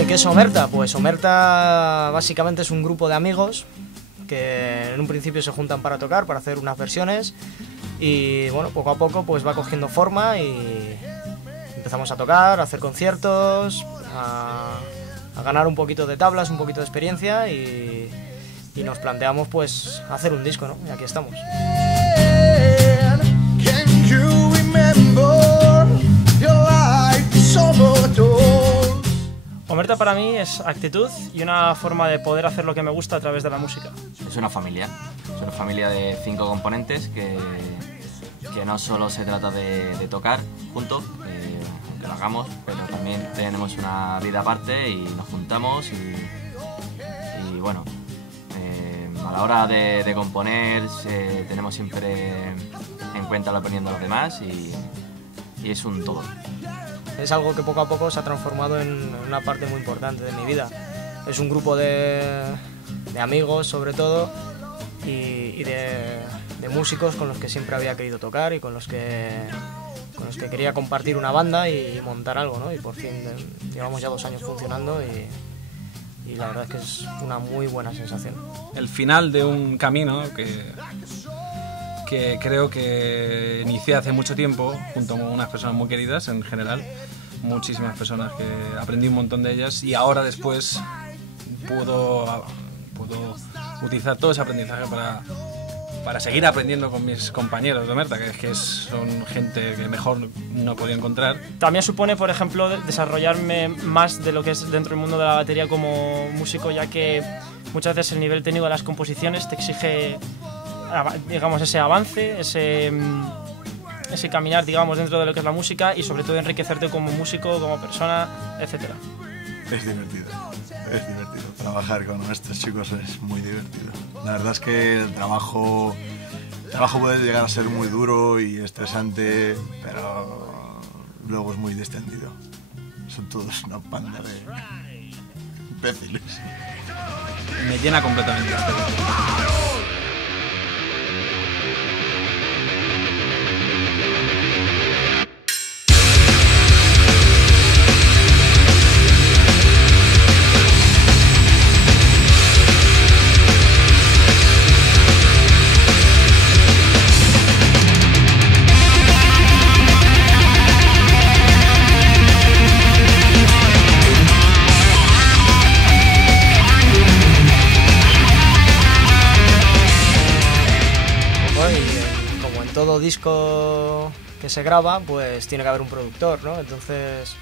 Bueno, ¿y qué es Omerta? Pues Omerta básicamente es un grupo de amigos que en un principio se juntan para tocar, para hacer unas versiones, y bueno, poco a poco pues va cogiendo forma y empezamos a tocar, a hacer conciertos, a ganar un poquito de tablas, un poquito de experiencia, y nos planteamos pues hacer un disco, ¿no? Y aquí estamos. Omerta para mí es actitud y una forma de poder hacer lo que me gusta a través de la música. Es una familia de 5 componentes que no solo se trata de tocar juntos, aunque lo hagamos, pero también tenemos una vida aparte y nos juntamos y bueno, a la hora de componer tenemos siempre en cuenta la opinión de los demás y es un todo. Es algo que poco a poco se ha transformado en una parte muy importante de mi vida. Es un grupo de amigos, sobre todo, y de músicos con los que siempre había querido tocar y con los que quería compartir una banda y montar algo, ¿no? Y por fin llevamos ya 2 años funcionando y la verdad es que es una muy buena sensación. El final de un camino que creo que inicié hace mucho tiempo junto con unas personas muy queridas en general, muchísimas personas que aprendí un montón de ellas, y ahora después puedo utilizar todo ese aprendizaje para seguir aprendiendo con mis compañeros de Omerta, que son gente que mejor no podía encontrar. También supone, por ejemplo, desarrollarme más de lo que es dentro del mundo de la batería como músico, ya que muchas veces el nivel técnico de las composiciones te exige, digamos, ese avance, ese caminar, digamos, dentro de lo que es la música, y sobre todo enriquecerte como músico, como persona, etc. Es divertido. Trabajar con estos chicos es muy divertido. La verdad es que el trabajo puede llegar a ser muy duro y estresante, pero luego es muy distendido. Son todos una panda de imbéciles. Me llena completamente la experiencia. Todo disco que se graba, pues tiene que haber un productor, ¿no? Entonces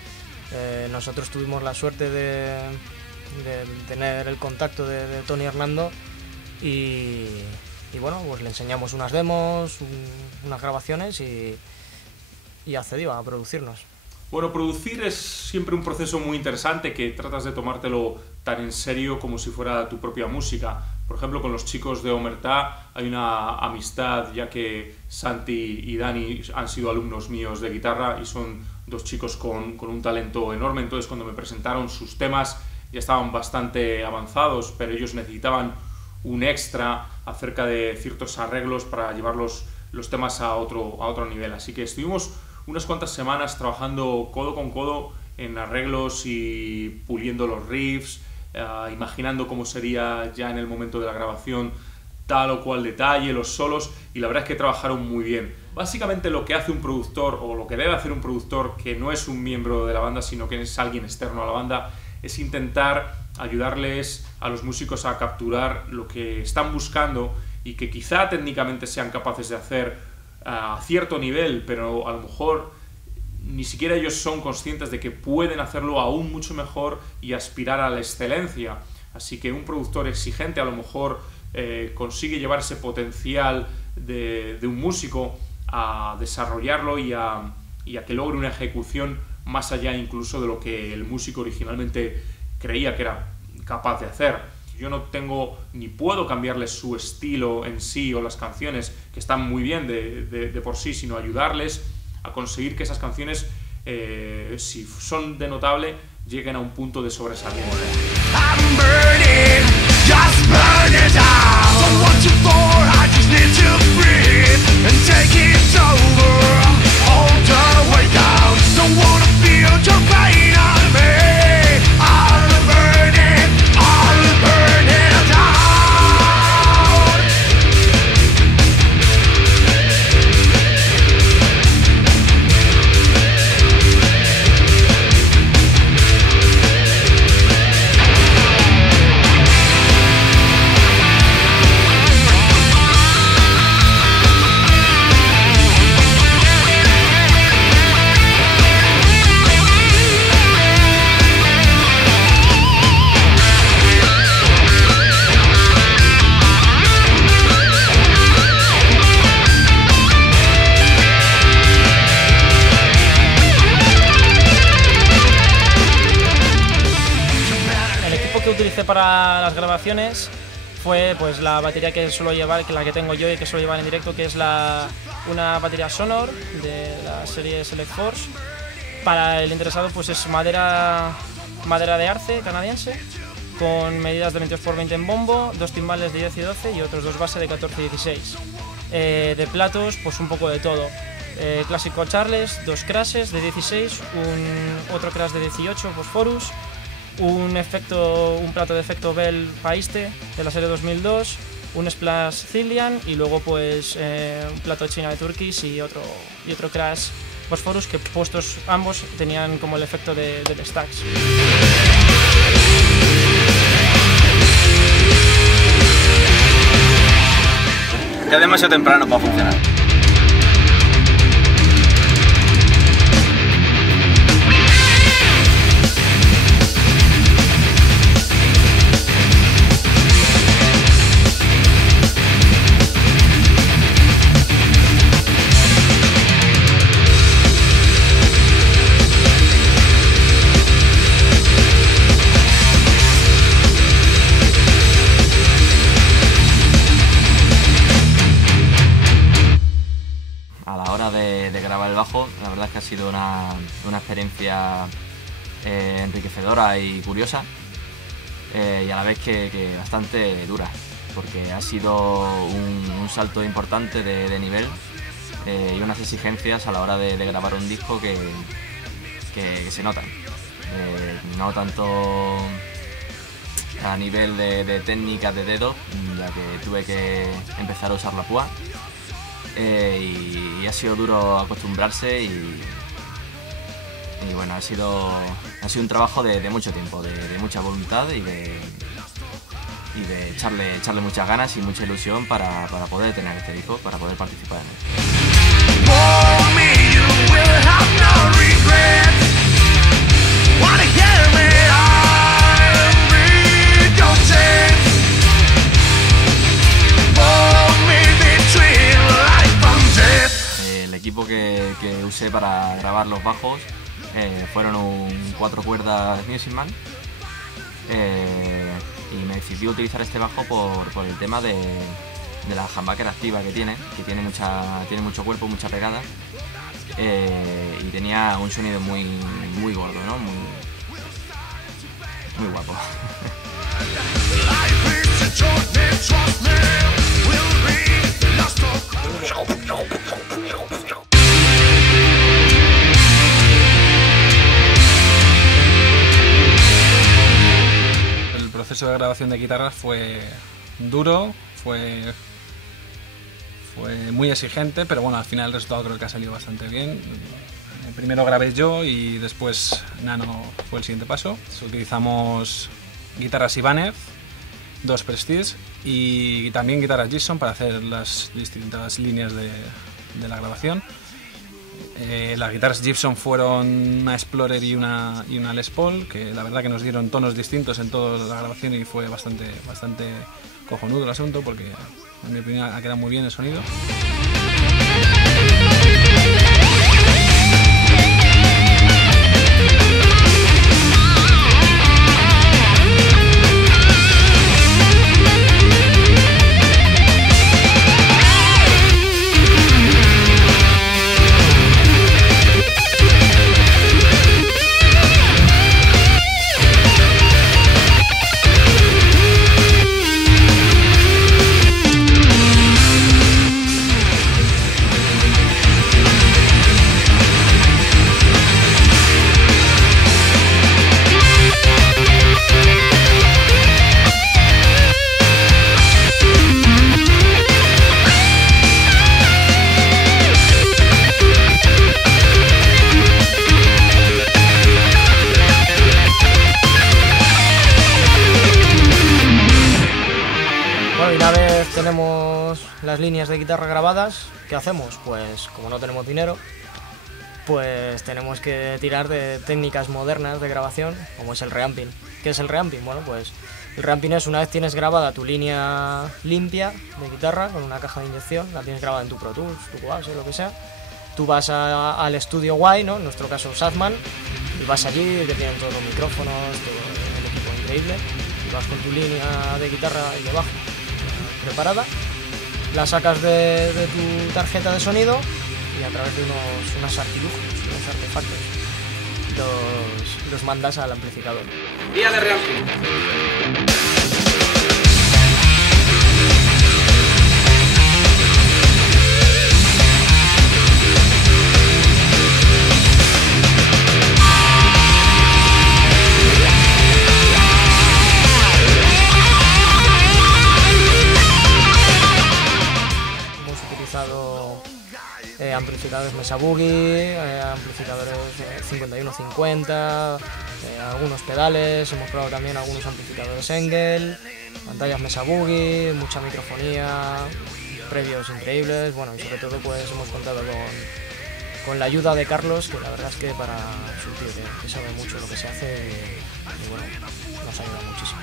nosotros tuvimos la suerte de tener el contacto de Tony Hernando y bueno, pues le enseñamos unas demos, unas grabaciones y accedió a producirnos. Bueno, producir es siempre un proceso muy interesante que tratas de tomártelo tan en serio como si fuera tu propia música. Por ejemplo, con los chicos de Omerta hay una amistad, ya que Santi y Dani han sido alumnos míos de guitarra y son 2 chicos con un talento enorme. Entonces, cuando me presentaron sus temas ya estaban bastante avanzados, pero ellos necesitaban un extra acerca de ciertos arreglos para llevar los temas a otro nivel. Así que estuvimos unas cuantas semanas trabajando codo con codo en arreglos y puliendo los riffs, imaginando cómo sería ya en el momento de la grabación tal o cual detalle, los solos, y la verdad es que trabajaron muy bien. Básicamente lo que hace un productor, o lo que debe hacer un productor que no es un miembro de la banda, sino que es alguien externo a la banda, es intentar ayudarles a los músicos a capturar lo que están buscando y que quizá técnicamente sean capaces de hacer a cierto nivel, pero a lo mejor ni siquiera ellos son conscientes de que pueden hacerlo aún mucho mejor y aspirar a la excelencia. Así que un productor exigente a lo mejor consigue llevar ese potencial de un músico a desarrollarlo y a que logre una ejecución más allá incluso de lo que el músico originalmente creía que era capaz de hacer. Yo no tengo ni puedo cambiarles su estilo en sí o las canciones, que están muy bien de por sí, sino ayudarles a conseguir que esas canciones, si son de notable, lleguen a un punto de sobresaliente. Don't wanna feel your pain on me. utilicé para las grabaciones fue pues la batería que suelo llevar, que la que tengo yo y que suelo llevar en directo, que es una batería Sonor de la serie Select Force. Para el interesado pues es madera de arce canadiense, con medidas de 22×20 en bombo, 2 timbales de 10 y 12 y otros 2 bases de 14 y 16. De platos, pues un poco de todo. Clásico Charles, 2 crashes de 16, otro crash de 18 Phosphorus, un plato de efecto Bell Paiste de la serie 2002, un Splash Cillian y luego pues un plato China de Turkish y otro crash Phosphorus, que puestos ambos tenían como el efecto del Stax. Ya demasiado temprano para funcionar. De grabar el bajo, la verdad es que ha sido una experiencia enriquecedora y curiosa, y a la vez que bastante dura, porque ha sido un salto importante de nivel y unas exigencias a la hora de grabar un disco que se notan, no tanto a nivel de técnicas de dedo, ya que tuve que empezar a usar la púa. Y ha sido duro acostumbrarse y bueno, ha sido un trabajo de mucho tiempo, de mucha voluntad y de echarle muchas ganas y mucha ilusión para poder tener este disco, para poder participar en él. El equipo que usé para grabar los bajos fueron un 4 cuerdas Music Man, y me decidí utilizar este bajo por el tema de la humbucker activa que tiene mucho cuerpo, mucha pegada, y tenía un sonido muy gordo, ¿no? Muy guapo. El proceso de grabación de guitarras fue duro, fue muy exigente, pero bueno, al final el resultado creo que ha salido bastante bien. Primero grabé yo y después Nano fue el siguiente paso. Utilizamos guitarras Ibanez, 2 Prestige y también guitarras Gibson para hacer las distintas líneas de la grabación. Las guitarras Gibson fueron una Explorer y una Les Paul, que la verdad que nos dieron tonos distintos en toda la grabación y fue bastante cojonudo el asunto, porque en mi opinión ha quedado muy bien el sonido. Tenemos las líneas de guitarra grabadas. ¿Qué hacemos? Pues como no tenemos dinero, pues tenemos que tirar de técnicas modernas de grabación, como es el reamping. ¿Qué es el reamping? Bueno, pues el reamping es una vez tienes grabada tu línea limpia de guitarra con una caja de inyección, la tienes grabada en tu Pro Tools, tu Cubase, lo que sea. Tú vas al estudio guay, ¿no? En nuestro caso Sazman, y vas allí, que tienen todos los micrófonos, todo el equipo increíble. y vas con tu línea de guitarra y de bajo preparada, la sacas de tu tarjeta de sonido y a través de unos artilugios, unos artefactos, los mandas al amplificador. Guía de reampli. Amplificadores Mesa Boogie, amplificadores 5150, algunos pedales, hemos probado también algunos amplificadores Engel, pantallas Mesa Boogie, mucha microfonía, previos increíbles, bueno, y sobre todo pues hemos contado con la ayuda de Carlos, que la verdad es que para su tío que sabe mucho lo que se hace y bueno, nos ayuda muchísimo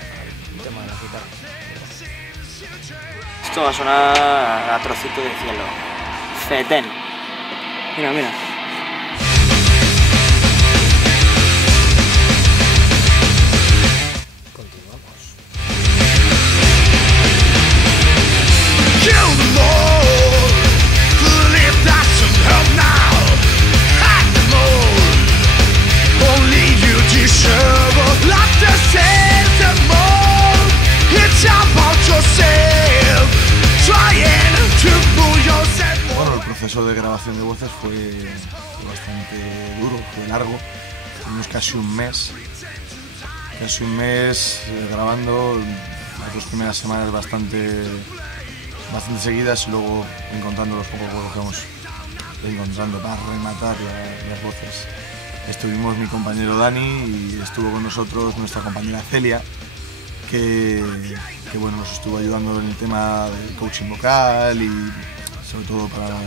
el tema de la guitarra. Esto va a sonar a trocito de cielo. Fetén. Mira, mira. Continuamos. Bueno, el proceso de grabación de voces fue bastante duro, fue largo, tuvimos casi un mes grabando, las 2 primeras semanas bastante seguidas y luego encontrándolos poco a poco que vamos encontrando para rematar las voces. Estuvimos mi compañero Dani y estuvo con nosotros nuestra compañera Celia, que bueno, nos estuvo ayudando en el tema del coaching vocal y sobre todo para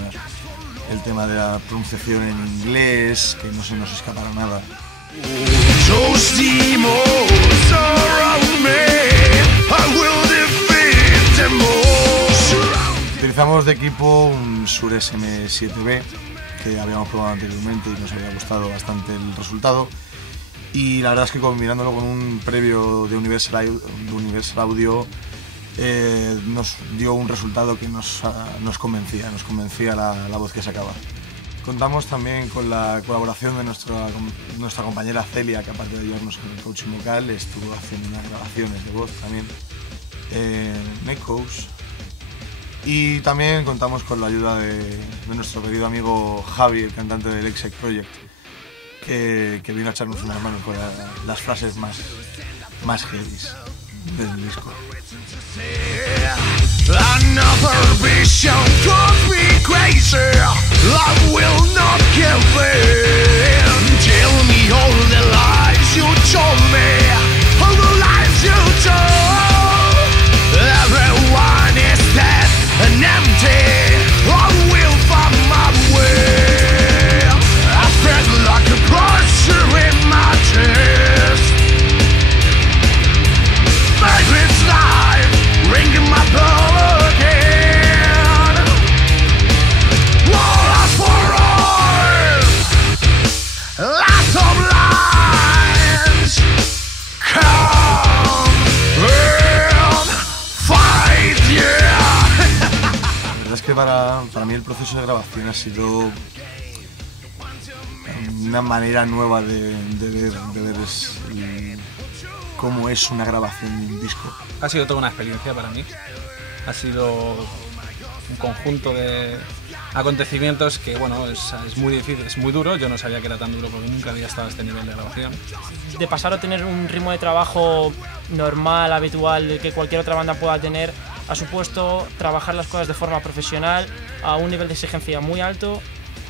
el tema de la pronunciación en inglés, que no se nos escapara nada. Utilizamos de equipo un Shure SM7B que habíamos probado anteriormente y nos había gustado bastante el resultado, y la verdad es que combinándolo con un previo de Universal Audio nos dio un resultado que nos convencía la voz que sacaba. Contamos también con la colaboración de nuestra compañera Celia, que aparte de ayudarnos en el coaching vocal, estuvo haciendo unas grabaciones de voz también en Netcoach. Y también contamos con la ayuda de nuestro querido amigo Javi, el cantante del Exec Project, que vino a echarnos unas manos con las frases más heavies del disco. Another vision could be crazy. I will not give in. Tell me all the lies you told me, all the lies you told. Everyone is dead and empty. I will find my way. I feel like a pressure in my chest. Maybe it's life ringing my bell again. One last for all, last of lines. Come and fight, yeah. La verdad es que para mí el proceso de grabación ha sido una manera nueva de ver cómo es una grabación de un disco. Ha sido toda una experiencia para mí. Ha sido un conjunto de acontecimientos que, bueno, es muy difícil, es muy duro. Yo no sabía que era tan duro porque nunca había estado a este nivel de grabación. De pasar a tener un ritmo de trabajo normal, habitual, que cualquier otra banda pueda tener, ha supuesto trabajar las cosas de forma profesional a un nivel de exigencia muy alto.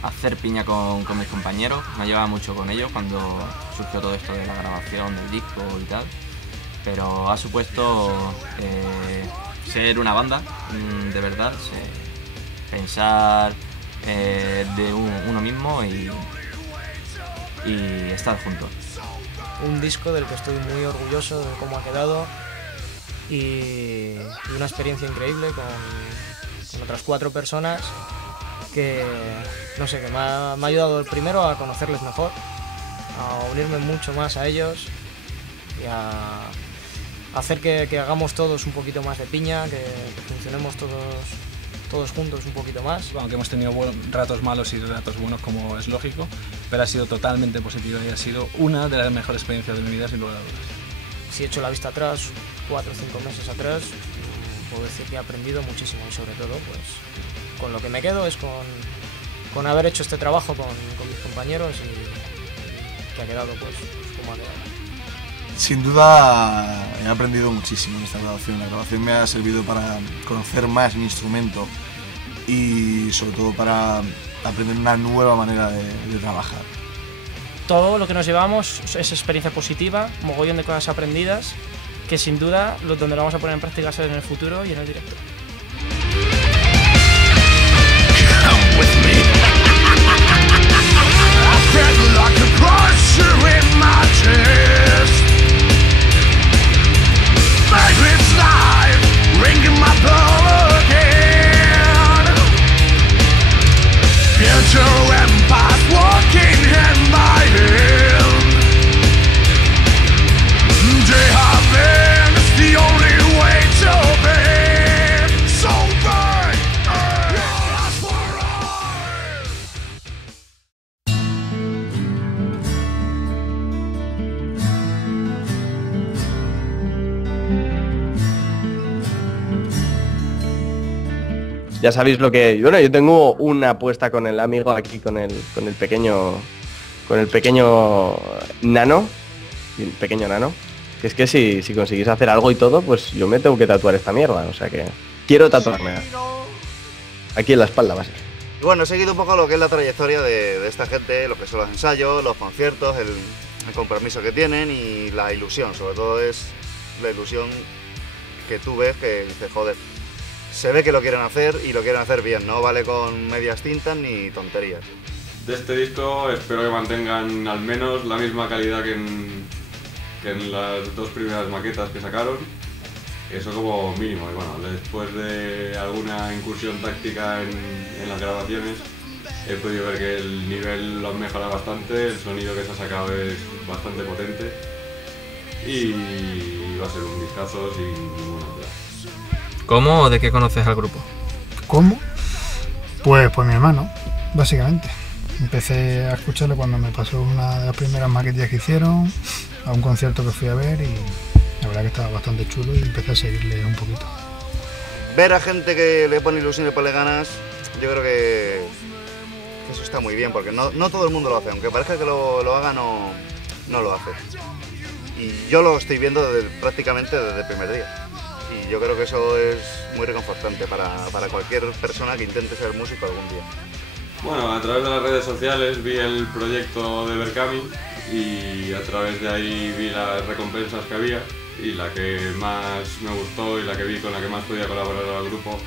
Hacer piña con mis compañeros, me llevaba mucho con ellos cuando surgió todo esto de la grabación del disco y tal, pero ha supuesto ser una banda, de verdad, pensar de uno mismo y estar juntos. Un disco del que estoy muy orgulloso de cómo ha quedado y una experiencia increíble con otras 4 personas que, no sé, que me ha ayudado primero a conocerles mejor, a unirme mucho más a ellos y a hacer que hagamos todos un poquito más de piña, que funcionemos todos juntos un poquito más. Aunque hemos tenido ratos malos y ratos buenos, como es lógico, pero ha sido totalmente positiva y ha sido una de las mejores experiencias de mi vida, sin lugar a dudas. Si echo la vista atrás, 4 o 5 meses atrás, puedo decir que he aprendido muchísimo y sobre todo pues con lo que me quedo es con haber hecho este trabajo con mis compañeros y que ha quedado pues como ha quedado. Sin duda he aprendido muchísimo en esta grabación. La grabación me ha servido para conocer más mi instrumento y sobre todo para aprender una nueva manera de trabajar. Todo lo que nos llevamos es experiencia positiva, mogollón de cosas aprendidas, que sin duda donde lo vamos a poner en práctica será en el futuro y en el directo. Ya sabéis lo que... Bueno, yo tengo una apuesta con el amigo aquí, con el pequeño nano, el pequeño nano, que es que si conseguís hacer algo y todo, pues yo me tengo que tatuar esta mierda, o sea que quiero tatuarme aquí en la espalda, va a ser. Y bueno, he seguido un poco lo que es la trayectoria de esta gente, lo que son los ensayos, los conciertos, el compromiso que tienen y la ilusión, sobre todo es la ilusión que tú ves que dices, joder, se ve que lo quieren hacer y lo quieren hacer bien, no vale con medias tintas ni tonterías. De este disco espero que mantengan al menos la misma calidad que en las 2 primeras maquetas que sacaron, eso como mínimo. Y bueno, después de alguna incursión táctica en las grabaciones he podido ver que el nivel lo han mejorado bastante, el sonido que se ha sacado es bastante potente y va a ser un discazo sin ninguna duda. ¿Cómo o de qué conoces al grupo? ¿Cómo? Pues mi hermano, básicamente. Empecé a escucharlo cuando me pasó una de las primeras maquetas que hicieron, a un concierto que fui a ver y la verdad que estaba bastante chulo y empecé a seguirle un poquito. Ver a gente que le pone ilusión y le pone ganas, yo creo que eso está muy bien, porque no todo el mundo lo hace, aunque parezca que lo haga, no lo hace. Y yo lo estoy viendo prácticamente desde el primer día. Y yo creo que eso es muy reconfortante para cualquier persona que intente ser músico algún día. Bueno, a través de las redes sociales vi el proyecto de Berkami y a través de ahí vi las recompensas que había y la que más me gustó y la que vi con la que más podía colaborar al grupo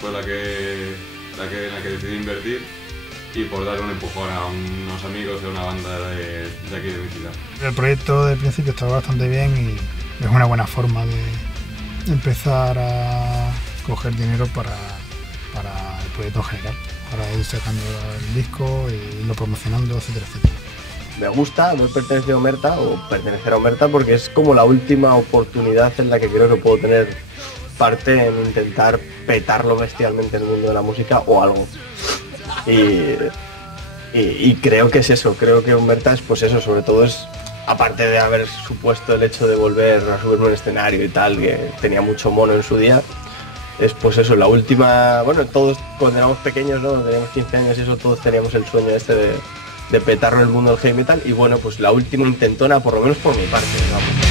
fue la en la que decidí invertir y por dar un empujón a unos amigos de una banda de aquí de mi ciudad. El proyecto del principio estaba bastante bien y es una buena forma de empezar a coger dinero para el proyecto en general, para ir sacando el disco y irlo promocionando, etcétera, etcétera. Me gusta no pertenecer a Omerta porque es como la última oportunidad en la que creo que puedo tener parte en intentar petarlo bestialmente en el mundo de la música o algo. Y creo que es eso, creo que Omerta es pues eso, sobre todo es, aparte de haber supuesto el hecho de volver a subirme un escenario y tal, que tenía mucho mono en su día, es pues eso, la última, bueno, todos cuando éramos pequeños, ¿no? Teníamos 15 años y eso, todos teníamos el sueño este de petarlo en el mundo del heavy metal y bueno, pues la última intentona, por lo menos por mi parte, digamos.